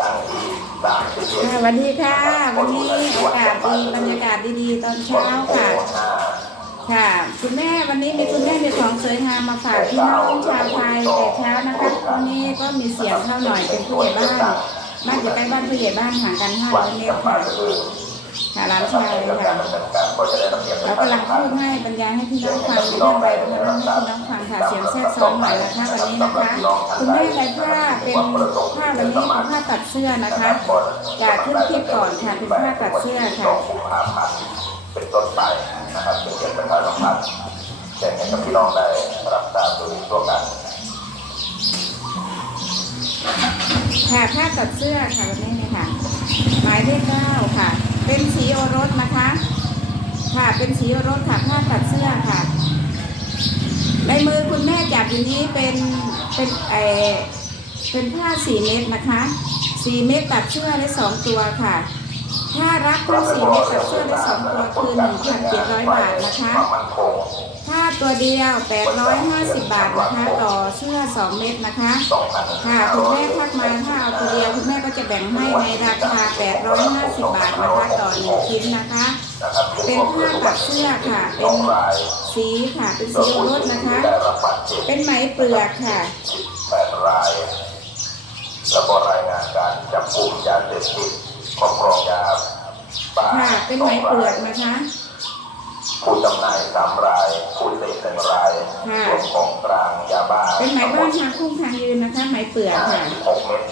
สามสิบเอ็ดค่ะสวัสดีค่ะ วันนี้อากาศดีบรรยากาศดีๆตอนเช้าค่ะ ค่ะ คุณแม่วันนี้มีคุณแม่มีของสวยงามมาฝากพี่น้องชาวไทยแต่เช้านะคะวันนี้ก็มีเสียงเข้าหน่อยเป็นผู้ใหญ่บ้านบ้านอยู่ใกล้บ้านผู้ใหญ่บ้านห่างกันห้าร้อยเมตรค่ะ ค่ะร้านชายค่ะเรากำลังพูดให้บรรยายให้พี่น้องฟังเรื่องใดบรรยายให้พี่น้องฟังค่ะเสียงแทรกซ้อนหน่อยนะคะวันนี้นะคะคุณแม่ใส่ผ้าเป็นผ้าวันนี้เป็นผ้าตัดเสื้อนะคะจากขึ้นคลิปก่อนค่ะเป็นผ้าตัดเสื้อค่ะเป็นต้นไปนะครับเป็นเรื่องประชาสัมพันแจ้งให้กับพี่น้องได้รับทราบโดยทั่วกันค่ะผ้าตัดเสื้อค่ะวันนี้นี่ยค่ะหมายเลขเก้าค่ะ เป็นสีโอรสนะคะ ค่ะ เป็นสีโอรสค่ะผ้าตัดเสื้อค่ะ ในมือคุณแม่จับอยู่นี้เป็นเป็นเอเป็นผ้าสี่เม็ดนะคะสี่เม็ดตัดเสื้อได้สองตัวค่ะ ถ้ารับทั้งสี่เม็ดตัดเสื้อได้สองตัวคือหนึ่งพันเจ็ดร้อยบาทนะคะ ถ้าตัวเดียว850บาทนะคะต่อเสื้อ2เม็ดนะคะ ค่ะคุณแม่ทักมาถ้าเอาตัวเดียวคุณแม่ก็จะแบ่งให้ในราคา850บาทนะคะต่อ1ชิ้นนะคะ เป็นผ้าตัดเสื้อค่ะ เป็นสีค่ะ เป็นสีรสนะคะเจ็บเป็นไหมเปลือกค่ะแปดรายแล้วก็รายงานการจับกลุ่มยาเสพติด ครอบครองยาบ้าค่ะ เป็นไหมเปลือกนะคะผู้จำหน่ายสามรายผู้เสพหนึ่งรายค่ะรวมของกลางยาบ้าเป็นไหมบ้านทางคุ้งทางยืนนะคะไหมเปลือกค่ะหกเม็ด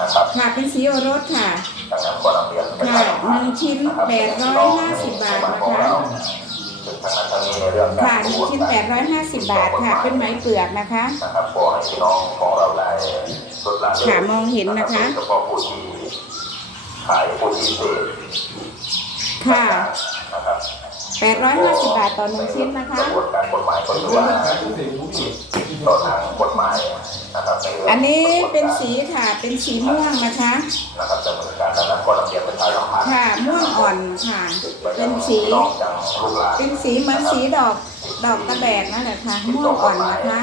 นะครับค่ะเป็นสีโอรสค่ะดังนั้นก็นำเรียนค่ะหนึ่งชิ้น850บาทนะคะซึ่งทางนั้นทางนี้ในเรื่องค่ะการหนึ่งชิ้น850บาทค่ะ เป็นไหมเปลือกนะคะนะครับขอให้พี่น้องของเราได้ลดละเลิกค่ะมองเห็นนะคะ ขายผู้ที่เสพค่ะนะครับ 850 บาทต่อหนึ่งชิ้นนะคะกระบารกฎหมายก็ถือว่าต่อทางกฎหมายนะครับในเรื่องอันนี้เป็นสีค่ะ เป็นสีม่วงนะคะนะครับดำเนินการดังนั้นก็ระเบียบประชาสัมพันธ์ค่ะม่วงอ่อนค่ะ เป็นสี เป็นสีเหมือนสีดอกดอกกระแบกนั่นแหละค่ะม่วงอ่อนนะคะ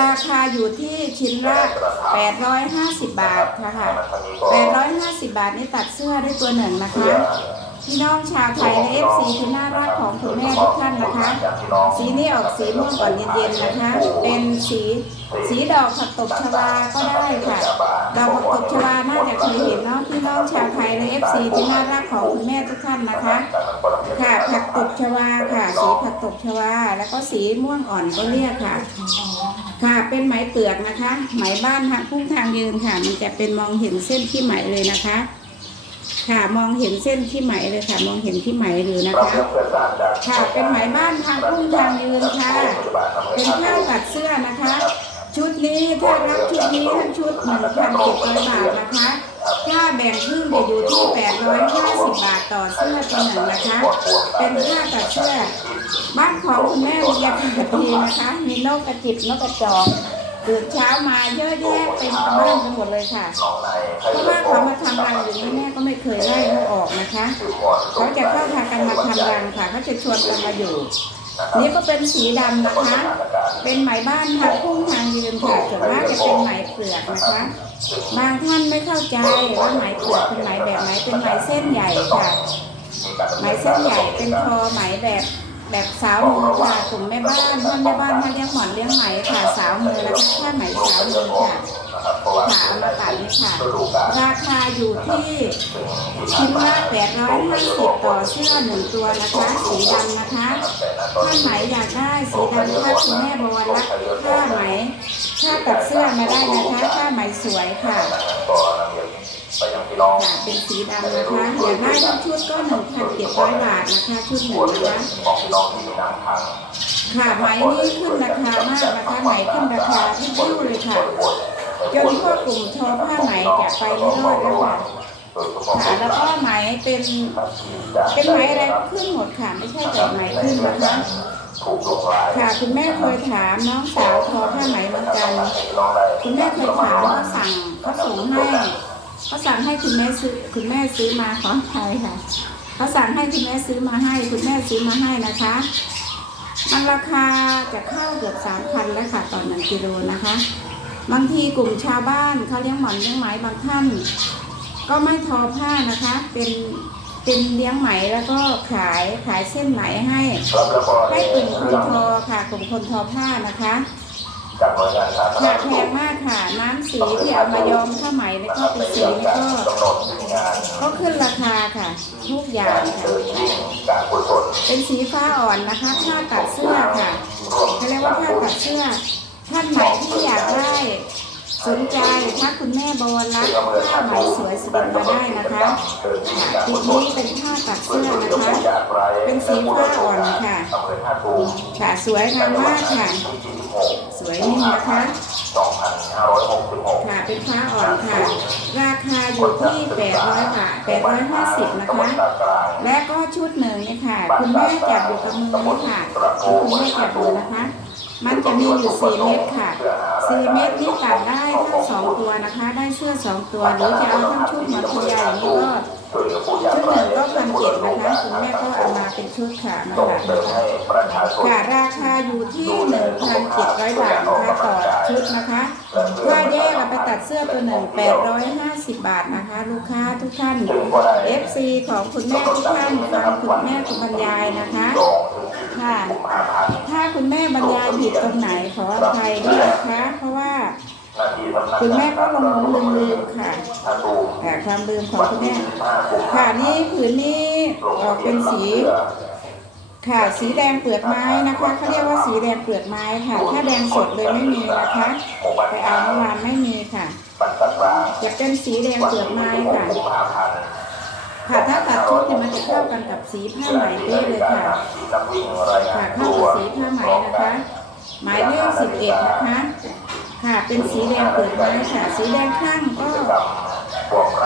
ราคาอยู่ที่ชิ้นละ850 บาทค่ะค่ะ850 บาทนี่ตัดเสื้อได้ตัวหนึ่งนะคะ พี่น้องชาวไทยและ FC คือน่ารักของคุณแม่ทุกท่านนะคะ สีนี้ออกสีม่วงอ่อนเย็นๆนะคะ เป็นสีสีดอกผักตบชวาก็ได้ค่ะ ดอกผักตบชวาน่าจะเคยเห็นเนาะพี่น้องชาวไทยและ FC ที่น่ารักของคุณแม่ทุกท่านนะคะ ค่ะผักตบชวาค่ะ สีผักตบชวาแล้วก็สีม่วงอ่อนก็เรียกค่ะ ค่ะเป็นไหมเปลือกนะคะ ไหมบ้านทางพุ่งทางยืนค่ะ มันจะเป็นมองเห็นเส้นที่ไหมเลยนะคะ ค่ะมองเห็นเส้นที่ไหมเลยค่ะ มองเห็นที่ไหมเลยนะคะค่ะเป็นไหมบ้านทางพุ่งทางยืนค่ะ เป็นผ้าตัดเสื้อนะคะ ชุดนี้ถ้ารับชุดนี้ทั้งชุด1,700บาทนะคะถ้าแบ่งครึ่งจะอยู่ที่850บาทต่อเสื้อตัวหนึ่งนะคะ เป็นผ้าตัดเสื้อ บ้านของคุณแม่วิยาพันธีนะคะ มีนกกระจิบนกกระจอก ตื่นเช้ามาเยอะแยะเต็มบ้านไปหมดเลยค่ะ เพราะว่าเขามาทำรังอยู่นี่แม่ก็ไม่เคยไล่เขาออกนะคะเขาจะเข้าทางกันมาทำรังค่ะเขาจะชวนกันมาอยู่นี่ก็เป็นสีดำนะคะ เป็นไหมบ้านทางพุ่งทางยืนค่ะส่วนมากจะเป็นไหมเปลือกนะคะ บางท่านไม่เข้าใจว่าไหมเปลือกเป็นไหมแบบไหนเป็นไหมเส้นใหญ่ค่ะ ไหมเส้นใหญ่เป็นทอไหมแบบ แบบสาวมือค่ะกลุ่มแม่บ้านท่านแม่บ้านท่านเลี้ยงหมอนเลี้ยงไหมค่ะสาวมือนะคะถ้าไหมสาวมือค่ะค่ะเอามาตัดนี่ค่ะ ราคาอยู่ที่ชิ้นละ850ต่อเสื้อหนึ่งตัวนะคะ สีดำนะคะถ้าไหมอยากได้สีดำถ้าคุณแม่บวรรักถ้าไหมถ้าตัดเสื้อมาได้นะคะถ้าไหมสวยค่ะ ก็นำเรียนไปยังพี่น้องค่ะเป็นสีดำนะคะ อยากได้ทั้งชุดก็1,700บาทนะคะชุดหนึ่หัวงเรืนะอนคะของพี่น้องที่มีน้ำพังค่ะไหมนี่ขึ้นราคามากนะคะไหมขึ้นราคาที่ดิ้วเลยค่ะจนพวกกลุ่มทอผ้าไหมจะไปไม่รอดแล้วค่ะค่ะแล้วก็ไหมเป็นเป็นไหมอะไรก็ขึ้นหมดค่ะไม่ใช่แต่ไหมขึ้นนะคะถูกลงลายค่ะคุณแม่เคยถามน้องสาวทอผ้าไหมเหมือนกันน้องได้คุณแม่เคยถามเขาสั่งเขาส่งให้ เขาสั่งให้คุณแม่ซื้อคุณแม่ซื้อมาขอไทยค่ะเขาสั่งให้คุณแม่ซื้อมาให้คุณแม่ซื้อมาให้นะคะมันราคาจะเข้าเกือบสามพันแล้วค่ะต่อหนึ่งกิโลนะคะ บางทีกลุ่มชาวบ้านเขาเลี้ยงหมอนเลี้ยงไหมบางท่าน ก็ไม่ทอผ้านะคะ เป็นเป็นเลี้ยงไหมแล้วก็ขายขายเส้นไหมให้ให้กลุ่มคนทอค่ะกลุ่มคนทอผ้านะคะ จากหน่วยงานสาธารค่ะณแพสุขงมากค่ะ น้ำสีที่เอามาย้อมผ้าไหมแล้วก็เป็นสีนี่ก็กำหนดงานก็ขึ้นราคาค่ะ ทุกอย่างการค่ะ เดินวิ่งการกุศลเป็นสีฟ้าอ่อนนะคะผ้าตัดเสื้อค่ะเขาเรียกว่าผ้าตัดเสื้อ ท่านไหนที่อยากได้ สนใจถ้าคุณแม่บวรรักษ์ผ้าไหมสวยสวยมาได้นะคะค่ะจุดนี้เป็นผ้าตัดเสื้อนะคะ เป็นสีฟ้าอ่อนค่ะอำเภอท่าตูมค่ะ สวยงามมากค่ะส วยนิ่มนะคะ2566ค่ะเป็นฟ้าอ่อนค่ะ ราคาอยู่ที่ 800 บาท 850 นะคะ และก็ชุดหนึ่งเนี่ยค่ะ คุณแม่จับอยู่กับมือนี่ค่ะคุณแม่จับอยู่นะคะ มันจะมีอยู่4เม็ดค่ะ4เม็ดนี่ตัดได้ทั้งสองตัวนะคะ ได้เสื้อ2ตัวหรือจะเอาทั้งชุดมาคุณยายอย่างนี้ก็ชุดหนึ่งก็พันเจ็ดนะคะคุณแม่ก็เอามาเป็นชุดค่ะมาส่งค่ะริมให้ประชาชนค่ะราคาอยู่ที่1,700บาทนะคะต่อชุดนะคะถ้าแยกเอาไปตัดเสื้อตัวหนึ่ง850บาทนะคะ ลูกค้าทุกท่าน FC ของคุณแม่ทุกท่านฟังคุณแม่คุณบรรยายนะคะ ค่ะ ถ้าคุณแม่บรรยายผิดตรงไหนขออภัยด้วยนะคะเพราะว่าคุณแม่ก็ลงลงลืมลืมๆค่ะแต่ความลืมของคุณแม่ ค่ะนี่ผืนนี้ออกเป็นสี ค่ะ สีแดงเปลือกไม้นะคะเขาเรียกว่าสีแดงเปลือกไม้ค่ะ ถ้าแดงสดเลยไม่มีนะคะไปเอาเมื่อวานไม่มีค่ะ จะเป็นสีแดงเปลือกไม้ค่ะ ค่ะถ้าตัดชุดเนี่ยมันจะเข้ากันกับสีผ้าไหมเป๊ะเลยค่ะค่ะเข้ากับสีผ้าไหมนะคะ หมายเลขสิบเอ็ดนะคะ ค่ะเป็นสีแดงเปลือกไม้ค่ะ สีแดงข้างก็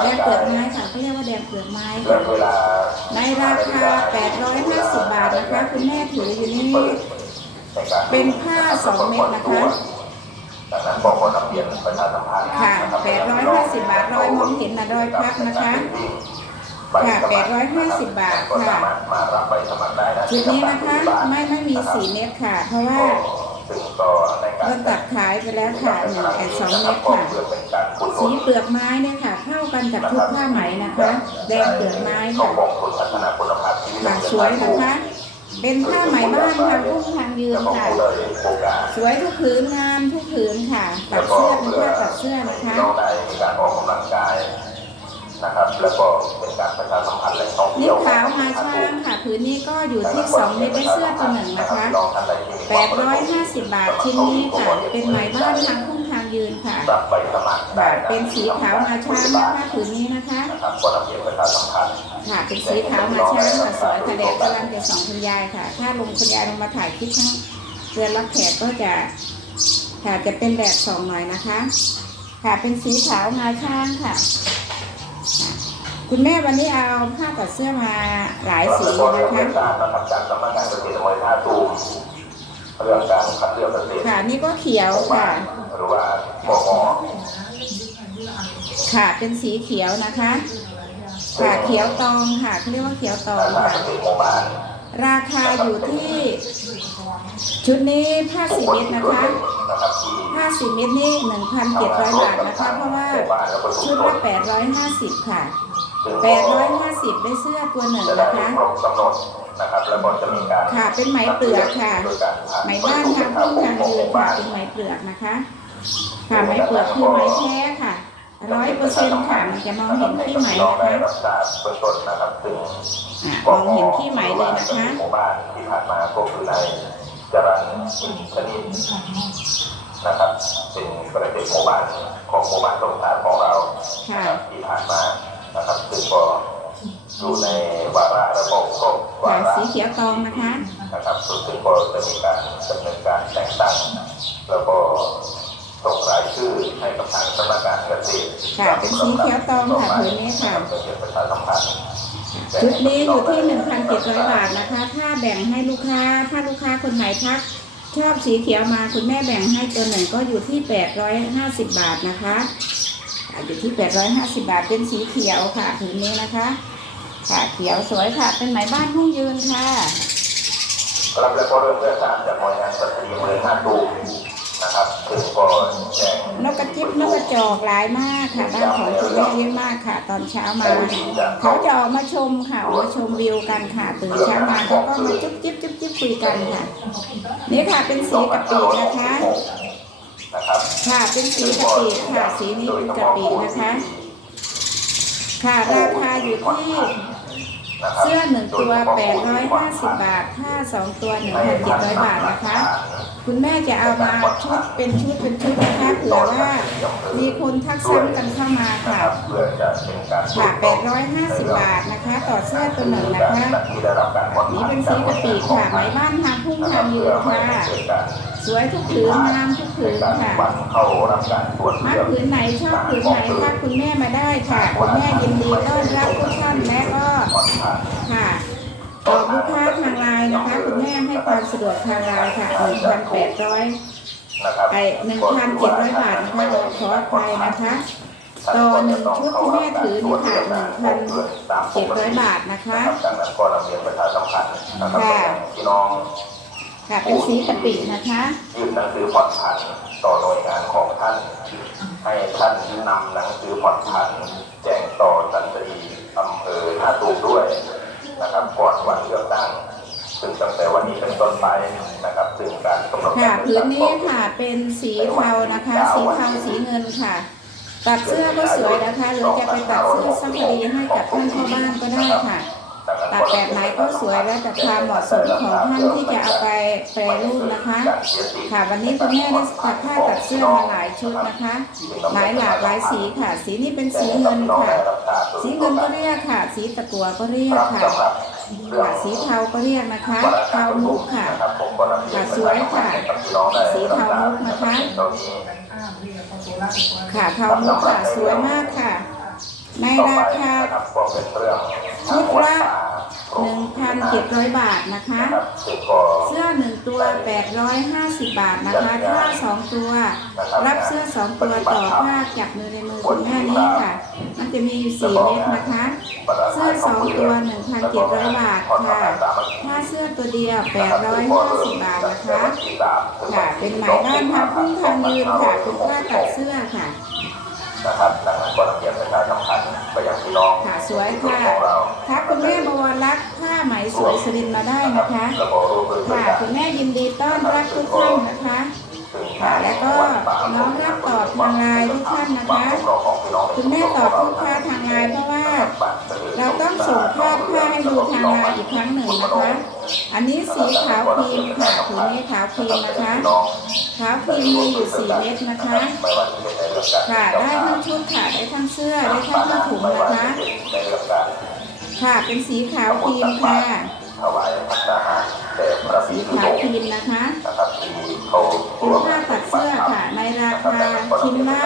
แดงเปลือกไม้ค่ะเขาเรียกว่าแดงเปลือกไม้ค่ะในราคา 850 บาทนะคะคุณแม่ถืออยู่นี่เป็นผ้า 2 เม็ดนะคะดังนั้นบอกว่านักเรียนประชาสัมพันธ์ค่ะ850 บาทรอยมองเห็นนะรอยพับนะคะ ค่ะ850บาทค่ะมารับใบสมัครได้นะชุดนี้นะคะไม่ไม่มี4เม็ดค่ะ เพราะว่าซึ่งก็ในการเราตัดขายไปแล้วค่ะ1แอน2เม็ดค่ะเพื่อเป็นการกุศสีลเปลือกไม้เนี่ยค่ะ เข้ากันกับชุดผ้าไหมนะคะ แดงเปลือกไม้ของค่ะกองทุนพัฒนาคุณภาพชีวิตค่ะสวยนะคะ เป็นผ้าไหมบ้านทางพุ่งทางยืนของค่ะผู้เลยโครงการสวยทุกผืนงามทุกผืนค่ะตัดเสื้อเป็นผ้าตัดเสื้อนะคะ นะครับ แล้วก็เป็นการประชาสัมพันธ์แหล่งท่องนิ้เที่ยววขาวมาช้างค่ะผืนนี้ก็อยู่ที่2เมตรได้เสื้อตัวหนึ่งนะคะลองท่านใดที่มีความประสงค์850 บาทชิ้นนี้ค่ะ เป็นไหมบ้านทางพุ่งทางยืนค่ะ รับใบสมัครได้ค่ะเป็นสีขาวมาช้างนะคะผืนนี้นะคะ นะครับก็ระเบียบประชาสัมพันธ์ค่ะ เป็นสีขาวมาช้างค่ะสวยค่ะแดดกำลังจะส่องคุณยายค่ะ ถ้าลงคุณยายลงมาถ่ายคลิปทั้งเรือนรับแขกก็จะ ค่ะจะเป็นแดดส่องหน่อยนะคะ ค่ะเป็นสีขาวงาช้างค่ะค่ะ คุณแม่วันนี้เอาผ้าตัดเสื้อมาหลายสีแล้วก็นะเรื่องคะการนะครับจากสำนักงานเกษตรอำเภอท่าตูมเรื่องการคัดเลือกเกษตรค่ะนี่ก็เขียวค่ะหรือว่าปมค่ะเป็นสีเขียวนะคะค่ะเขียวตองค่ะเขาเรียกว่าเขียวตองทางค่ะเกษตรหมู่บ้านราคาอยู่ที่ ชุดนี้ผ้าสีเม็ดนะคะนะครับที่ผ้าสีเม็ดนี่1,700บาทนะคะ เพราะว่าชุดละ850ค่ะ 850 ได้เสื้อตัวหนึ่งจะได้นะคะครบกำหนดนะครับ แล้วก็จะมีการค่ะ เป็นไหมเปลือกค่ะ โดยการผ่ไหมบ้านทางพุ่งทางยืนค่ะเป็นไหมเปลือกนะคะ ค่ะไหมเปลือกคือไหมแท้ค่ะร้อยเปอร์เซ็นต์ค่ะมันจะมองเห็นที่ไหมน้องนะได้คะรับทราบเบื้องต้นนะครับซึ่ง อะมองเห็นที่ไหมเลยนะคะ หมู่บ้านที่ผ่านมาก็คือในจรัญชนิดนะครับ เป็นประเทศหมู่บ้านของหมู่บ้านตรงสารของเราค่ะนะครับที่ผ่านมา นะครับซึ่งก็อยู่ในวาระระบบครบวาค่ะระสีเขียวตองนะคะนะครับซึ่งก็จะมีการดำเนินการแต่งตั้ง แล้วก็ส่งรายชื่อให้กับทางสำนักงานเกษตรค่ะเป็นสีเขียวตองค่ะผืนนี้ค่ะเป็นเรื่องประชาสัมพันธ์ชุดนี้อยู่ที่1,700บาทนะคะ ถ้าแบ่งให้ลูกค้า ถ้าลูกค้าคนไหนทักชอบสีเขียวมาคุณแม่แบ่งให้ตัวหนึ่งก็อยู่ที่850บาทนะคะ อะอยู่ที่ 850 บาทเป็นสีเขียวค่ะผืนนี้นะคะค่ะเขียวสวยค่ะเป็นไหมบ้านทุ่งยืนค่ะรับแล้วก็เริ่มเพื่อทราบจากหน่วยงานสตรีเมืองท่าตูมนะครับนะครับซึ่งก็แจ้งนกกระจิบนกกระจอกหลายมากค่ะบ้านของคุณแม่เยอะมากค่ะ ตอนเช้ามาเขาจะออกมาชมค่ะออกมาชมวิวกันค่ะตื่นเช้ามาเขาก็มาจุ๊บจิ๊บจุ๊บจิ๊บคุยกันค่ะ นี่ค่ะเป็นสีกะปินะคะ นะครับค่ะเป็นสีกะปิค่ะสีนี้เป็นกะปินะคะ ค่ะราคาอยู่ที่ นะครับเสื้อหนึ่งตัว850บาทถ้าสองตัว1,700บาทนะคะ คุณแม่จะเอามาชุดเป็นชุดเป็นชุดนะคะเผื่อว่ามีคนทักซ้ำกันเข้ามานะค่ะครับเพื่อจะเป็นการค่ะ850บาทนะคะ ต่อเสื้อตัวหนึ่งนะคะที่ได้รับการผ่อนนี่เป็นสีกะปิค่ะไหมบ้านทางพุ่งทางยืนค่ะสวยทุกผืนงามทุกผืนค่ะวันเข้ารับการตรวจมัเลืกอกผืนไหนชอบผืนไหนถ้าคุณแม่มาได้ค่ะ คุณแม่ยินดีต้อนรับทุกท่านและก็ผ่อนผัน ค่ะตอบลูกค้าทางไลน์นะคะคุณแม่ให้ความสะดวกทางไลน์ค่ะ1,800นะครับไอ้1,700บาทนะคะเราขออภัยนะคะต่อหนึ่งชุดที่แม่ถือนี่ค่ะ1,700บาทนะคะดังนั้นก็นำเรียนประชาสัมพันธ์นะครับค่ะพี่น้องค่ะเป็นสีกะปินะคะยื่นหนังสือผ่อนผันต่อหน่วยงานของท่าน ให้ท่านนำหนังสือผ่อนผันแจ้งต่อทันตรี อำเภอท่าตูมด้วยนะครับก่อนวันเลือกตั้งซึ่งตั้งแต่วันนี้เป็นต้นไปนะครับซึ่งการกำหนดค่ะการผืเลือกนตั้งนี้ค่ะเป็นสีเทานะคะ สีเทาสีเงินค่ะ ตัดเสื้อก็สวยนะคะ หรือจะไปตัดเสื้อซักพอดีให้กับท่านพ่อบ้านก็ได้ค่ะ ตัดแบบไหนก็สวยแล้วแต่ความเหมาะสมของท่านที่จะเอาไปแปรรูปนะคะ ค่ะวันนี้คุณแม่ได้ตัดผ้าตัดเสื้อมาหลายชุดนะคะ หลายหลากหลายสีค่ะ สีนี้เป็นสีเงินค่ะ สีเงินก็เรียกค่ะ สีตะกัวก็เรียกค่ะค่ะสีเทาก็เรียกนะคะเทามุกค่ะค่ะสวยค่ะ สีเทามุกนะคะ ค่ะเทามุกค่ะสวยมากค่ะ ในราคาชุดละ 1,700 บาทนะคะ เสื้อ 1 ตัว 850 บาทนะคะถ้า2 ตัว รับเสื้อ 2 ตัวต่อผ้าจากมือในมือคุณแม่นี้ค่ะ มันจะมีอยู่4เม็ดนะคะ เสื้อ 2 ตัว 1,700 บาทค่ะถ้าเสื้อตัวเดียว 850 บาทนะคะ ค่ะ เป็นไหมบ้านทางพุ่งทางยืนค่ะเป็นผ้าตัดเสื้อค่ะ นะครับดังนั้นก็ต้องเรียนประชาสัมพันธ์ไปยังพี่น้องค่ะสวยค่ะของเราทักคุณแม่บวรรักษ์ผ้าไหมสวยสุรินทร์มาได้นะคะแล้วก็ร่วมมือค่ะคุณแม่ยินดีต้อนรับทุกท่านนะคะค่ะแล้วก็น้องรับตอบทางไลน์ทุกท่านนะคะ คุณแม่ตอบลูกค้าทางไลน์เพราะว่า เราต้องส่งภาพผ้าให้ดูทางไลน์อีกครั้งหนึ่งนะคะ อันนี้สีขาวครีมค่ะผืนนี้ขาวครีมนะคะ ขาวครีมมีอยู่สี่เม็ดนะคะ ค่ะได้ทั้งชุดค่ะได้ทั้งเสื้อได้ทั้งผ้าถุงนะคะ ค่ะเป็นสีขาวครีมค่ะถวายพัฒนาแต่พระสีศรีขาวครีมนะคะนะครับที่เขาเป็นผ้าตัดเสื้อค่ะในราคาชิ้นละ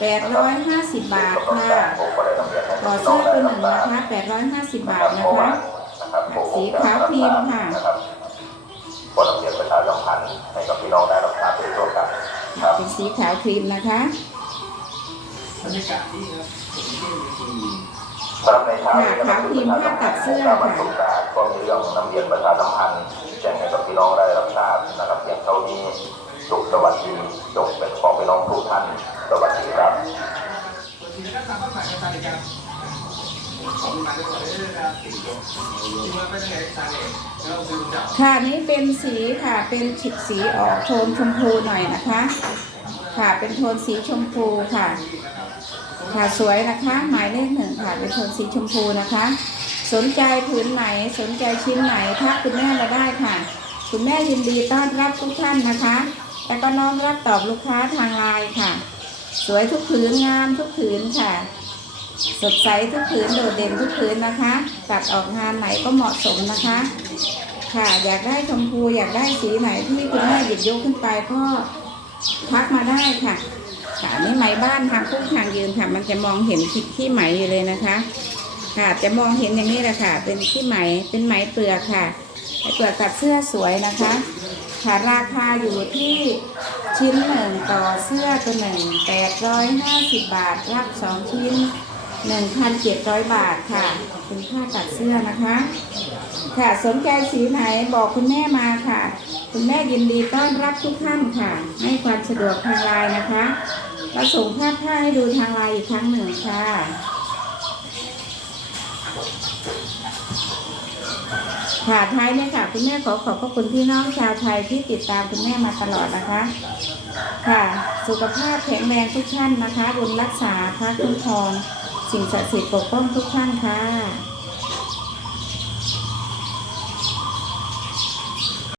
850 บาทค่ะต่อเสื้อตัวหนึ่งนะคะ850 บาทนะคะ สีขาวครีมค่ะก็ต้องเรียนประชาสัมพันธ์ให้กับพี่น้องได้รับทราบเป็นตัวกันครับเป็นสีขาวครีมนะคะบรรยากาศดีครับผมที่มีสำหรับในเช้านี้นะครับก็มีเรื่องนำเรียนประชาสัมพันธ์แจ้งให้กับพี่น้องได้รับทราบนะครับเพียงเท่านี้ สุขสวัสดีจงเป็นของพี่น้องทุกท่านสวัสดีครับบางทีก็ทำต้องผ่านการจันจะก่อนได้นะครับติดตัวที่ว่าเป็นไงสาเหตุแล้วเราซื้อจับค่ะนี่เป็นสีค่ะเป็นฉิดสีออกโทนชมพูหน่อยนะคะ ค่ะเป็นโทนสีชมพูค่ะ ค่ะสวยนะคะ หมายเลขหนึ่งค่ะเป็นโทนสีชมพูนะคะ สนใจผืนไหนสนใจชิ้นไหนทักคุณแม่มาได้ค่ะ คุณแม่ยินดีต้อนรับทุกท่านนะคะ แล้วก็น้อมรับตอบลูกค้าทางไลน์ค่ะ สวยทุกผืนงามทุกผืนค่ะ สดใสทุกผืนโดดเด่นทุกผืนนะคะ ตัดออกงานไหนก็เหมาะสมนะคะ ค่ะอยากได้ชมพูอยากได้สีไหนที่คุณแม่หยิบยกขึ้นไปก็ทักมาได้ค่ะค่ะนี่ไหมบ้านทางคู่ทางยืนค่ะ มันจะมองเห็นที่ที่ไหมอยู่เลยนะคะ ค่ะจะมองเห็นอย่างนี้แหละค่ะ เป็นที่ไหมเป็นไหมเปลือกค่ะไอเปลือกตัดเสื้อสวยนะคะ ค่ะราคาอยู่ที่ชิ้นหนึ่งต่อเสื้อตัวหนึ่งแปดร้อยห้าสิบบาท รับสองชิ้น1,700บาทค่ะ เป็นค่าตัดเสื้อนะคะ ค่ะสนใจสีไหนบอกคุณแม่มาค่ะ คุณแม่ยินดีต้อนรับทุกท่านค่ะ ให้ความสะดวกทางไลน์นะคะแล้วส่งภาพผ้าให้ดูทางไลน์อีกครั้งหนึ่งค่ะ ค่าท้ายเนี่ยค่ะ คุณแม่ขอขอบพระคุณพี่น้องชาวไทยที่ติดตามคุณแม่มาตลอดนะคะ ค่ะ สุขภาพแข็งแรงทุกท่านนะคะ บุญรักษาพระคุ้มครอง สิ่งศักดิ์สิทธิ์ปกป้องทุกท่านค่ะ